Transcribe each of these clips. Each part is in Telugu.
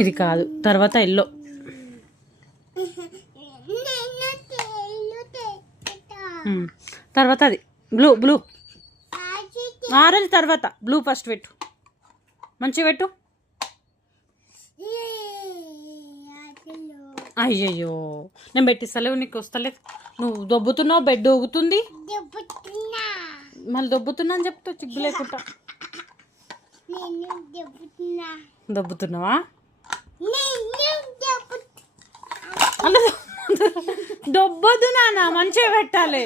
ఇది కాదు, తర్వాత ఎల్లో, తర్వాత అది బ్లూ, బ్లూ ఆరెంజ్, తర్వాత బ్లూ. ఫస్ట్ పెట్టు, మంచిగా పెట్టు. అయ్యయ్యో, నేను పెట్టిస్తలేవు, నీకు వస్తలేదు. నువ్వు దొబ్బుతున్నావు, బెడ్ ఊగుతుంది, మళ్ళీ దొబ్బుతున్నా అని చెప్తావు చిగ్గు లేకుండా. దొబ్బుతున్నావా? అలా దొబ్బొద్దు నాన్న, మంచిగా పెట్టాలి.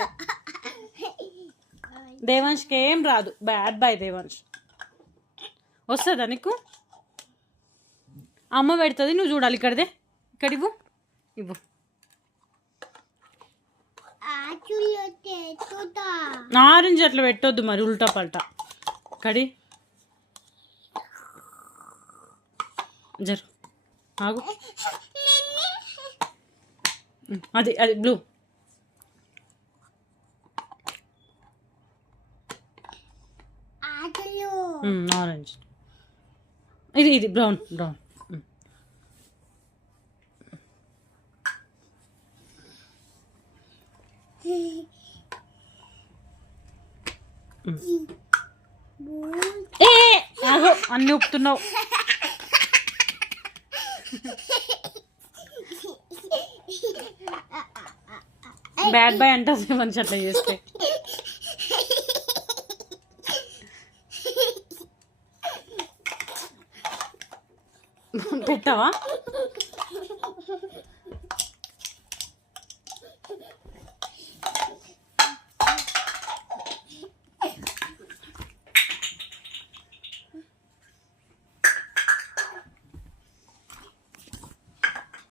దేవాంష్కి ఏం రాదు, బ్యాడ్ బాయ్ దేవాంష్. వస్తుందా నీకు? అమ్మ పెడుతుంది, నువ్వు చూడాలి. ఇక్కడదే, ఇక్కడ ఇవ్వు, ఇవ్వు. ఆరెంజ్ అట్లా పెట్టొద్దు మరి, ఉల్టా పల్టా. కడి జరు, ఆగు. అది అది బ్లూ. ఆరెంజ్. ఇది ఇది బ్రౌన్, బ్రౌన్. ఏ ఆగో, అన్నీ ఉప్పుతున్నావు. బ్యాడ్ బాయ్ అంటే మంచి అట్లా చేస్తే. పెట్టావా?